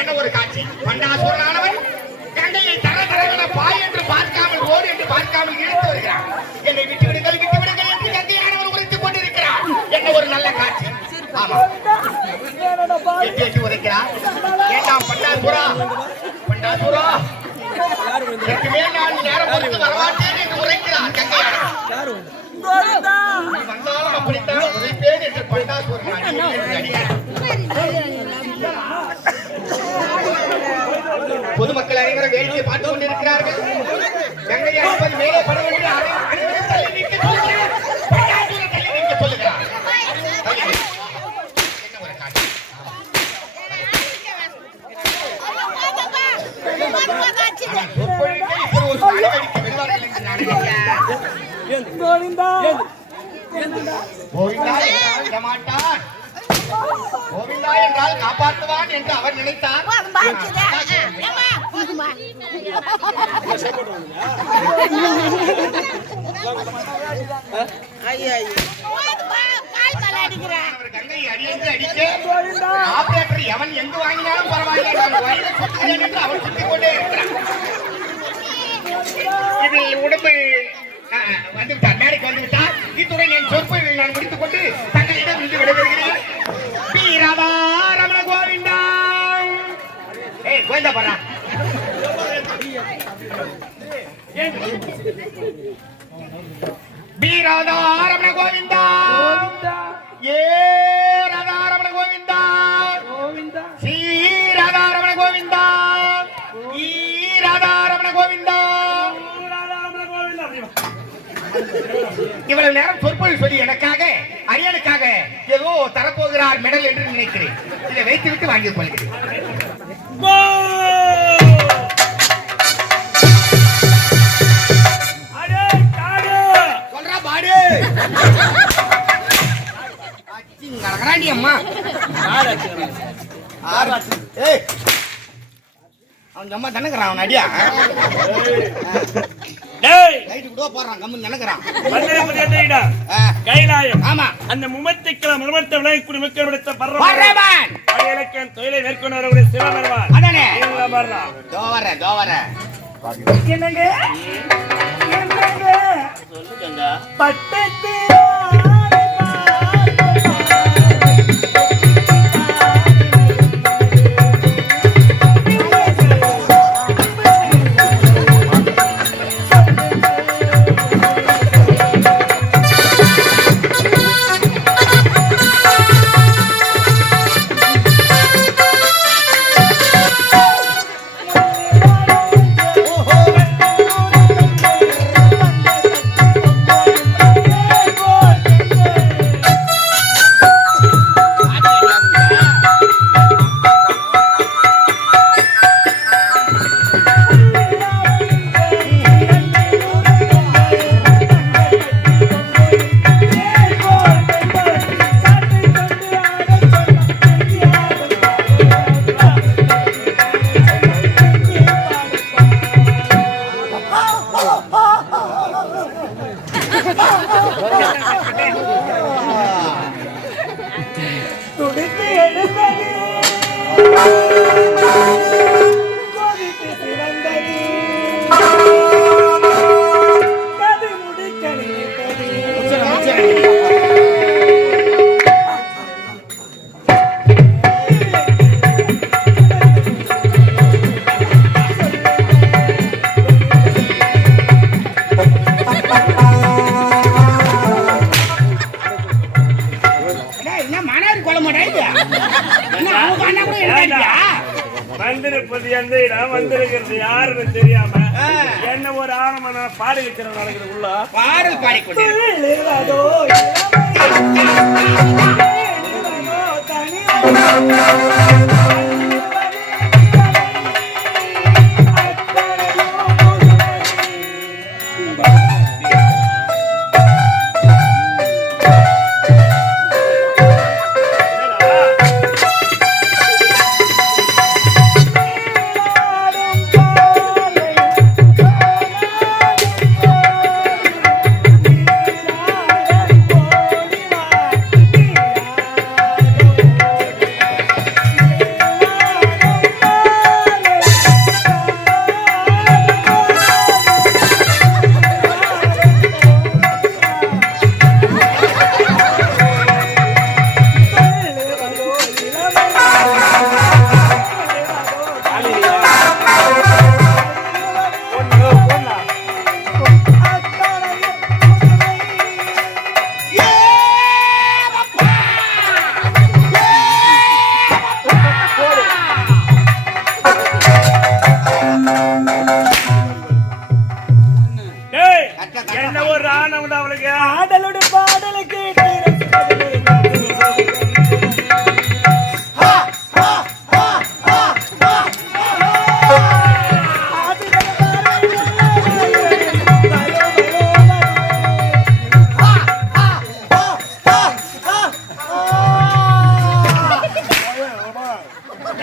என்ன ஒரு காட்சி! பண்டாசூரனானவன் கங்கையை தர தரவென பாய் என்று பார்க்காமல் ஓடு என்று பார்க்காமல் இழுத்து வருகிறான். என்னை விட்டு விடுங்கள் விட்டு விடுங்கள் என்று கங்கையானவர் உரைத்துக் கொண்டிருக்கிறார். என்ன ஒரு நல்ல காட்சி! ஆமா, எட்டி எட்டி உரைக்கிறார். ஏண்டாம் பண்டாசூரா, பண்டாசூரா, எனக்கு மேல் நான் நேரம் பொறுத்து வரமாட்டேன் என்று உரைக்கிறார் கங்கையானவர். வந்தாலும் அப்படித்தான் உரைப்பேன் என்று பண்டாசூரன் அடிக்கிறார். பொதுமக்கள் அனைவரும் வேடிக்கை பார்த்துக் கொண்டிருக்கிறார்கள். கங்கையை அடிப்பது மேலே பட வேண்டும். தள்ளி நிற்க சொல்லுகிறார். தள்ளி நிற்க சொல்லுகிறார். என்ன ஒரு காட்சி! கோவிந்தா என்றால் காப்பாற்றுவான் என்று அவர் நினைத்தார். கங்கையை அடித்து அடிக்க ஆபரேட்டர் எவன் எங்கு வாங்கினாலும் பரவாயில்லை என்று அவர் சுத்திக் கொண்டே இருக்கிறார். இதில் உடம்பு வந்துவிட்டார், மேடைக்கு வந்துவிட்டார். இத்துடன் என் சொற்பொழிவை நான் முடித்துக் கொண்டு தங்களிடம் இருந்து விடைபெறுகிறேன். பீராதா ரமண கோவிந்தா. கோவிந்தா போறா. பீராதா ரமண கோவிந்தா. ஏ ராதா ரமண கோவிந்தா. ஸ்ரீ ராதா ரமண கோவிந்தா. ஈ ராதா ரமண கோவிந்தா. இவ்வளவு நேரம் சொற்பொழிவு சொல்லி எனக்காக அரியனுக்காக ஏதோ தரப்போகிறார் மெடல் என்று நினைக்கிறேன். இதை வைத்துவிட்டு வாங்கிக் கொள்கிறேன். அம்மா அவன் அம்மா தனக்குறான். அவன் அடியா அந்த முமத்திக்கல முகமத்தை விளையக்கூடிய மக்கள் விடுத்த பரவான் தொழிலை மேற்கொண்டவர்களுடைய சிவபெருமான் என்னங்க பட்டத்து வந்திருக்கிறது யாருன்னு தெரியாம என்ன ஒரு ஆணவன பாடி வச்சிட நடக்குது உள்ள பாடல் பாடிக்கொண்டு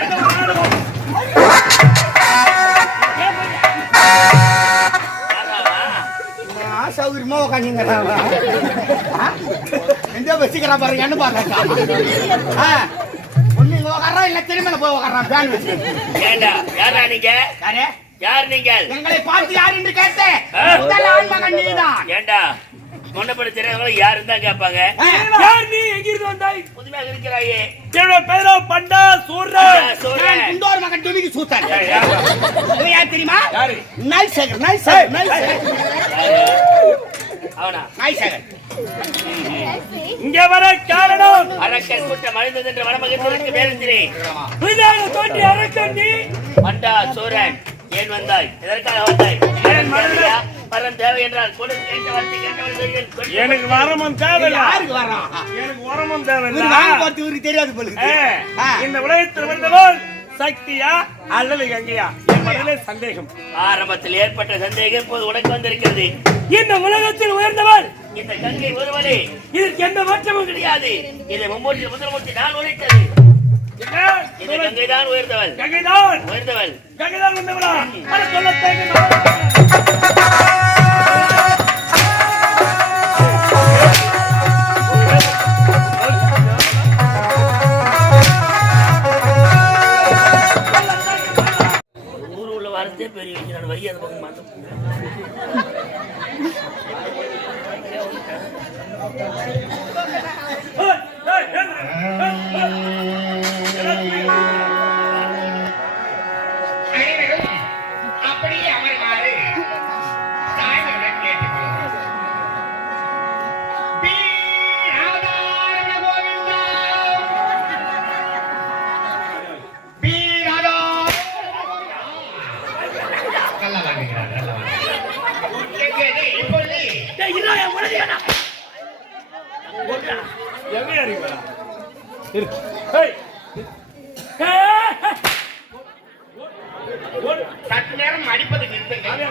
என்ன ஒரு ஆணவம்? சௌகரியமா உட்காந்துங்கிறாங்க எந்த வச்சுக்கிறா பாருங்க என்ன பாருங்க ஒண்ணு இங்க உட்காரா இல்ல திரும்ப போய் உட்காரான் பேன் வச்சு ஏண்டா யாரா நீங்க? யாரே யார் நீங்கள்? எங்களை பார்த்து யார் என்று கேட்டேன் முதல் ஆண் மகன் நீதான். ஏண்டா முன்னப்படி தெரியாதவங்க யாருன்னு தான் கேட்பாங்க. யார் நீ? எங்கிருந்து வந்தாய்? புதுமையாக இருக்கிறாயே. என்னோட பேரோ பண்டா சூரன். நான் குண்டோர் மகன் துணிக்கு சூத்தன். இவன் யார் தெரியுமா? யாரு? நாய் சேகர். அவனா? நாய் சேகர். இங்க வர காரணம் அரக்கன் கூட்டம் அழிந்தது என்று வடமகத்திற்கு வேறுகிறே. தோன்றி அரக்கன் நீ பண்டா சூரன். ஏன் வந்தாய்? எதற்காக வந்தாய்? வரம் தேவை என்றால் எனக்கு வரமும் தேவை. யாருக்கு வரான்? எனக்கு வரமும் தேவை. இவருக்கு தெரியாது போல. இந்த உலகத்தில் வந்தவள் சக்தியா அல்லது கங்கையா என்பதிலே சந்தேகம். ஆரம்பத்தில் ஏற்பட்ட சந்தேகம் இப்போது உனக்கு வந்திருக்கிறது. இந்த உலகத்தில் உயர்ந்தவள் இந்த கங்கை ஒருவளே. இதற்கு எந்த மாற்றமும் கிடையாது. இதை மும்மூர்த்தி முதல்மூர்த்தி நான் உழைத்தது. இந்த கங்கைதான் உயர்ந்தவள். கங்கைதான் உயர்ந்தவள். கங்கைதான் உயர்ந்தவளா? ஊர் உள்ள வாரத்தே பெரிய நான் வரி அதை பக்கம் மாட்டோம். அப்படியே அமர்வாறு தாய்மையுடன் கேட்டுக்கொள்கிறோம். நல்லா வாங்குகிறார். இப்பொழுது சற்று நேரம் அடிப்பது நிறுத்துங்கள்.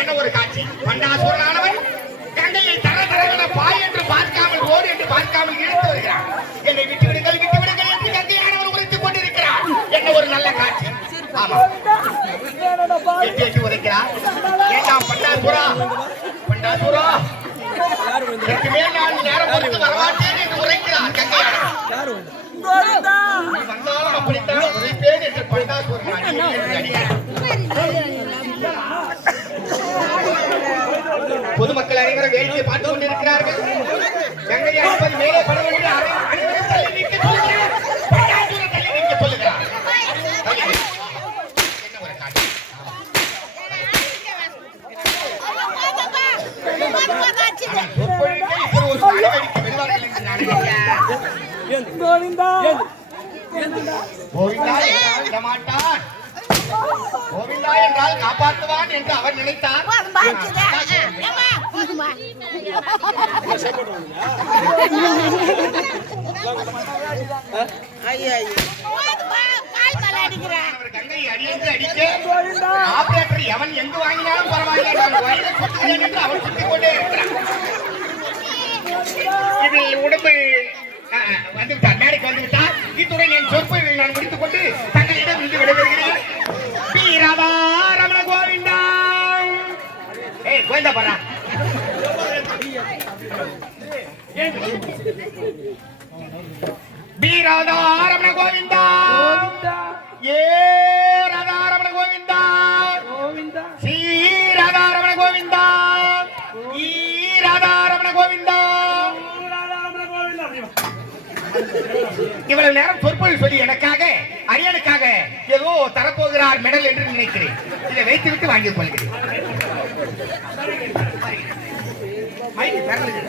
என்ன ஒரு காட்சி! பண்டாசூரனானவன் கங்கையை தர தரவென பாய் என்று பார்க்காமல் ரோடு என்று பார்க்காமல் இழுத்து வருகிறான். என்னை விட்டுவிடுங்கள் என்று கங்கையானவர் உரைத்துக் கொண்டிருக்கிறார். என்ன ஒரு நல்ல காட்சி! ஆமா, எட்டி உரைக்கிறார். ஏண்டாம் பண்டாசூரா, இதற்கு மேல் நான் நேரம் பொறுத்து வரமாட்டேன் என்று உரைக்கிறார் கங்கையானவர். வந்தாலும் அப்படித்தான் உரைப்பேன் என்று பண்டாசூரன் அடிக்கிறார். பொதுமக்கள் அனைவரும் வேடிக்கை பார்த்துக் கொண்டிருக்கிறார்கள். கங்கை அடிப்பது மேலே படவில்லை. அனைவரும் தள்ளி நிற்க சொல்லுகிறார். தள்ளி நிற்க சொல்லுகிறார். என்ன ஒரு காட்சி! கோவிந்தா என்றால் காப்பாற்றுவான் என்று அவர் நினைத்தார். கங்கை அடியென்று அடிக்க ஆபரேட்டர் எவன் எங்கு வாங்கினாலும் பரவாயில்லை என்று அவன் சுத்திக் கொண்டே இருக்கிறான். இதில் உடம்பு வந்துவிட்டார், மேடைக்கு வந்துவிட்டார். இத்துடன் என் சொற்பை நான் முடித்துக் கொண்டு தங்களிடம் இருந்து விடைபெறுகிறேன். வீரதா ரமண கோவிந்தா. கோவிந்தா பாரா. வீரதா ரமண கோவிந்தா. ஏ ராதா ரமண கோவிந்தா. ஸ்ரீ ராதா ரமண கோவிந்தா. ஈ ராதா ரமண கோவிந்தா. இவ்வளவு நேரம் சொற்பொழிவு சொல்லி எனக்காக அரியனுக்காக ஏதோ தரப்போகிறார் மெடல் என்று நினைக்கிறேன். இதை வைத்து விட்டு வாங்கிக் கொள்கிறேன். மைக்கு திறந்துடு.